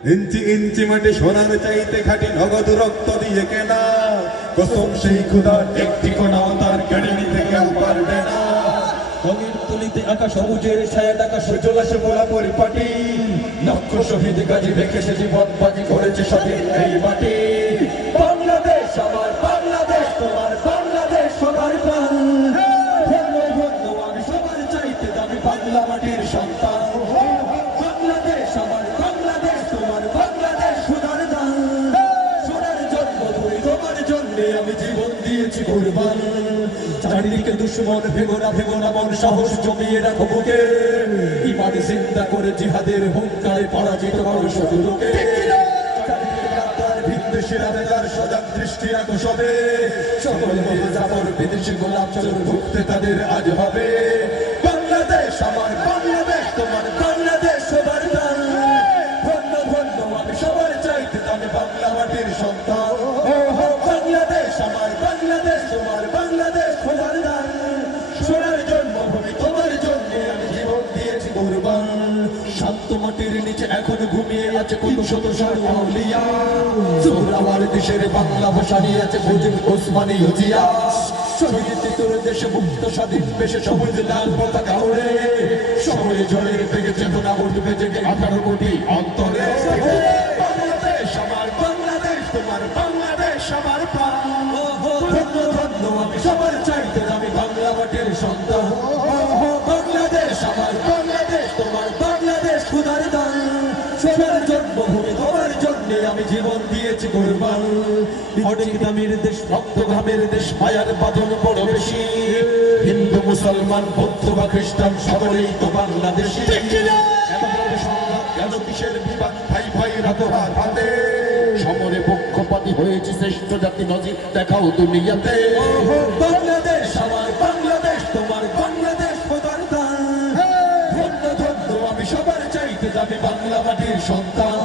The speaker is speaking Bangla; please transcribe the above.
ইঞ্চি ইঞ্চি মাটি সোনার চাইতে খাটি নগদ রক্ত দিয়ে কেনা কসম সেই খুদার একটি কোনাও তার কেড়ে নিতে কেউ পারবে না। রঙের তুলিতে আঁকা সবুজের ছায়া টাকা সূর্যলাসে মোলা পরিপাটি লক্ষ শহীদ গাজী রেখে সে জীবন বাজি করেছে স্বাধীন এই মাটি। বাংলাদেশ আমার বাংলাদেশ তোমার বাংলাদেশ সবার প্রাণ। ধন্য ধন্য আমি সবার চাইতে দামি বাংলা মাটির সন্তান। বাংলাদেশ আমার বাংলাদেশ তোমার বাংলাদেশ সোনার দান। সোনার জন্মভূমি তোমার জন্যে আমি জীবন দিয়েছি কুরবান। চারিদিকে দুশ্মন ভেগোনা মন সাহস জমিয়ে রাখো বুকে। ইমান জিন্দা করে জিহাদের হুঙ্কারে পরাজিত করো শত্রুকে। ভিনদেশের আবেদার সজাগ দৃষ্টি রাখো সবে। সকল মহাজাবর বিদেশি গোলাপ চোর ভুগতে তাদের আজ হবে। বাংলাদেশ আমার বাংলাদেশ তোমার বাংলাদেশ সবার দান। ধন্য ধন্য আমি সবার চাইতে আমি বাংলা মাটির সন্তান। বাংলাদেশ আমার বাংলাদেশ তোমার বাংলাদেশ সবার দান। সোনার জন্মভূমি তোমার জন্য আমি জীবন দিয়েছি কুরবান। শান্ত মাটির নিচে এখন ঘুমিয়ে আছে কত শত আউলিয়া। আমার দেশের বাংলা ভাষা নিয়ে আছে বুঝুন ওসমানী হুজিয়া। শহীদ তোর দেশে মুক্ত স্বাধীন বেশে সবুজ লাল পতাকা ওড়ে। শহরে ঝড়ের বেগে চেতনা উঠবে জেগে 18 কোটি অন্তরে। বাংলাদেশ আমার বাংলাদেশ তোমার বাংলাদেশ আমার প্রাণ। ধন্য ধন্য আমি সবার চাইতে আমি বাংলা মাটির সন্তান। বাংলাদেশ আমার বাংলাদেশ তোমার বাংলাদেশ খুদার দান। সোনার জন্মভূমি তোমার জন্যে আমি জীবন দিয়েছি কুরবান। অনেক দামের দেশ রক্ত ঘামের দেশ মায়ার বাঁধন বড় বেশি। হিন্দু মুসলমান বৌদ্ধ বা খ্রিস্টান সকলেই তো বাংলাদেশি। কেন কিসের বিবাদ ভাই ভাই রাতহার হাতে। সমরে পক্ষপাতী হয়েছে শ্রেষ্ঠ জাতি নজির দেখাও দুনিয়াতে। বাংলাদেশ আমার বাংলাদেশ তোমার বাংলাদেশ খোদার দান। ধন্য ধন্য আমি সবার চাইতে যাবে বাংলা মাটির সন্তান।